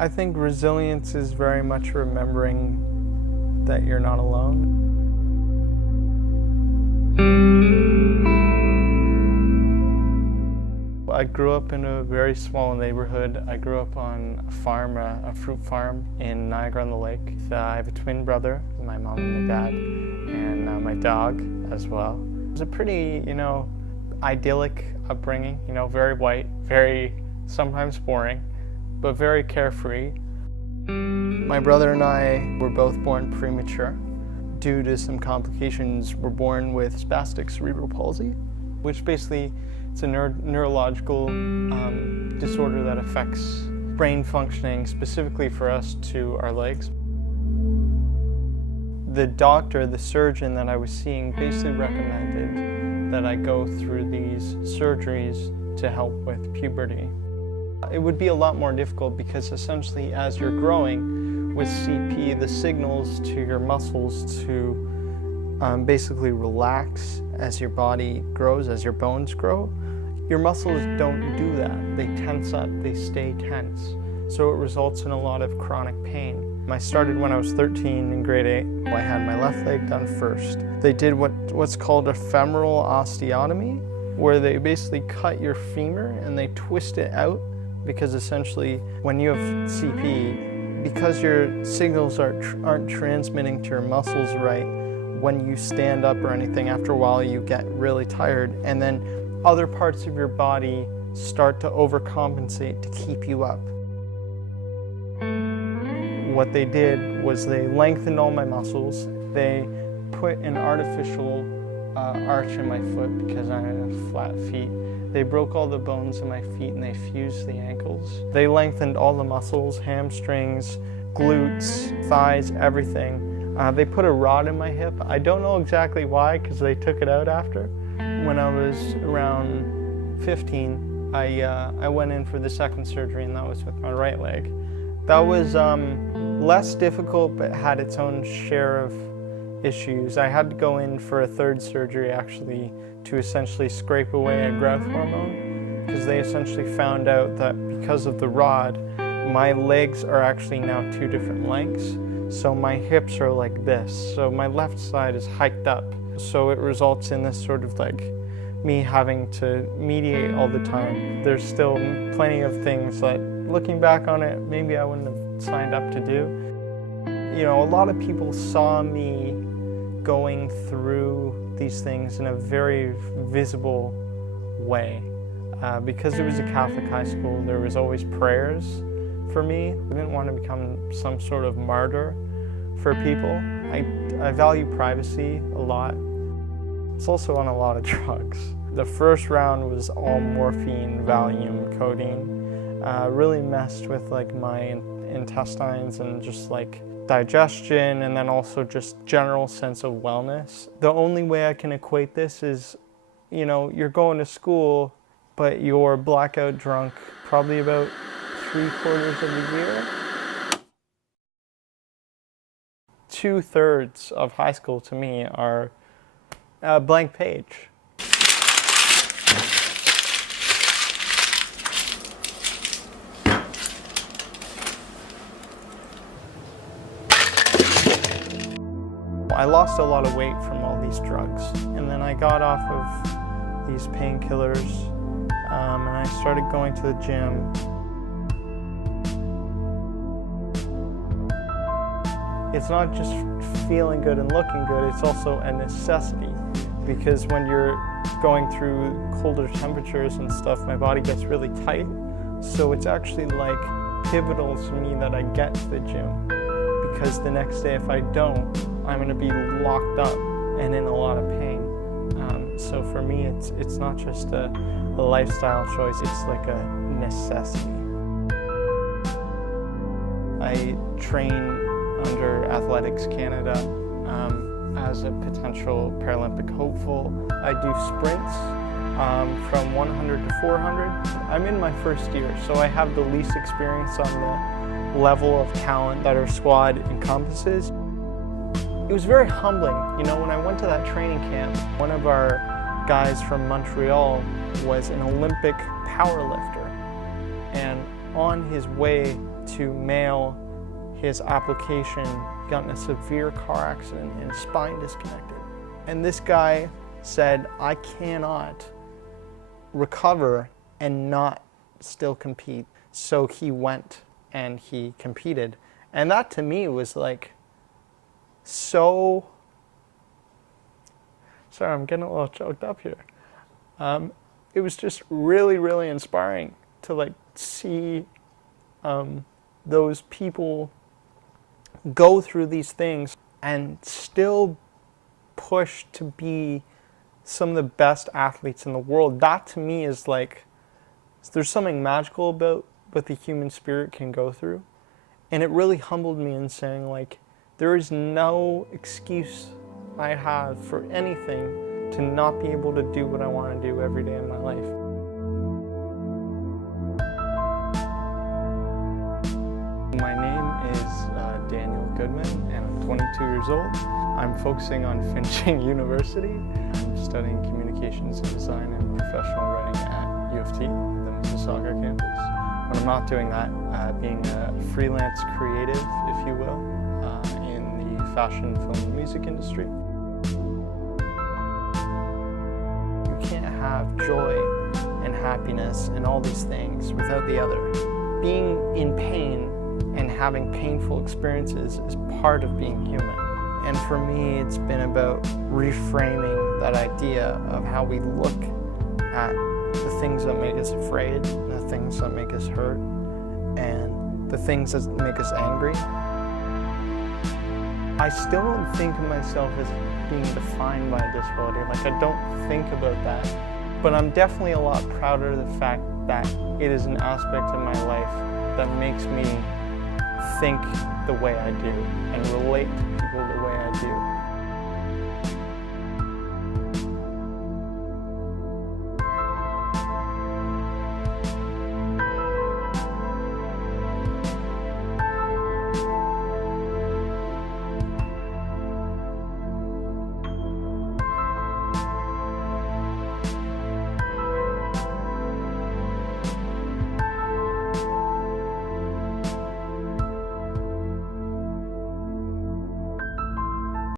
I think resilience is very much remembering that you're not alone. I grew up in a very small neighborhood. I grew up on a farm, a fruit farm in Niagara-on-the-Lake. I have a twin brother, my mom and my dad, and my dog as well. It was a pretty, idyllic upbringing, very white, very sometimes boring, but very carefree. My brother and I were both born premature. Due to some complications, we're born with spastic cerebral palsy, which basically it's a neurological disorder that affects brain functioning, specifically for us to our legs. The doctor, the surgeon that I was seeing, basically recommended that I go through these surgeries to help with puberty. It would be a lot more difficult because essentially as you're growing with CP, the signals to your muscles to basically relax as your body grows, as your bones grow, your muscles don't do that. They tense up, they stay tense. So it results in a lot of chronic pain. I started when I was 13 in grade 8. I had my left leg done first. They did what's called a femoral osteotomy, where they basically cut your femur and they twist it out, because essentially when you have CP, because your signals aren't transmitting to your muscles right, when you stand up or anything, after a while you get really tired, and then other parts of your body start to overcompensate to keep you up. What they did was they lengthened all my muscles. They put an artificial arch in my foot because I have flat feet. They broke all the bones in my feet and they fused the ankles. They lengthened all the muscles, hamstrings, glutes, thighs, everything. They put a rod in my hip. I don't know exactly why, because they took it out after. When I was around 15, I went in for the second surgery, and that was with my right leg. That was less difficult, but had its own share of issues. I had to go in for a third surgery actually to essentially scrape away a growth hormone, because they essentially found out that because of the rod, my legs are actually now two different lengths. So my hips are like this. So my left side is hiked up. So it results in this sort of like me having to mediate all the time. There's still plenty of things that, looking back on it, maybe I wouldn't have signed up to do. A lot of people saw me going through these things in a very visible way. Because it was a Catholic high school, there was always prayers for me. I didn't want to become some sort of martyr for people. I value privacy a lot. It's also on a lot of drugs. The first round was all morphine, Valium, codeine. Really messed with like my intestines and just like digestion, and then also just general sense of wellness. The only way I can equate this is, you're going to school, but you're blackout drunk probably about 3/4 of the year. 2/3 of high school to me are a blank page. I lost a lot of weight from all these drugs, and then I got off of these painkillers, and I started going to the gym. It's not just feeling good and looking good, it's also a necessity, because when you're going through colder temperatures and stuff, my body gets really tight. So it's actually like pivotal to me that I get to the gym, because the next day if I don't, I'm going to be locked up and in a lot of pain. So for me, it's not just a lifestyle choice, it's like a necessity. I train under Athletics Canada as a potential Paralympic hopeful. I do sprints from 100 to 400. I'm in my first year, so I have the least experience on the level of talent that our squad encompasses. It was very humbling. When I went to that training camp, one of our guys from Montreal was an Olympic powerlifter, and on his way to mail his application. He got in a severe car accident and his spine disconnected. And this guy said, I cannot recover and not still compete. So he went and he competed. And that to me was like so, sorry, I'm getting a little choked up here. It was just really, really inspiring to like see those people go through these things and still push to be some of the best athletes in the world. That to me is like, there's something magical about what the human spirit can go through. And it really humbled me in saying like, there is no excuse I have for anything to not be able to do what I want to do every day in my life. My name is Daniel Goodman, and I'm 22 years old. I'm focusing on finishing university. I'm studying communications and design and professional writing at U of T, the Mississauga campus. When I'm not doing that, being a freelance creative, if you will, in the fashion, film, and music industry. You can't have joy and happiness and all these things without the other. Being in pain and having painful experiences is part of being human. And for me, it's been about reframing that idea of how we look at the things that make us afraid, the things that make us hurt, and the things that make us angry. I still don't think of myself as being defined by a disability. Like, I don't think about that. But I'm definitely a lot prouder of the fact that it is an aspect of my life that makes me think the way I do and relate to people the way I do.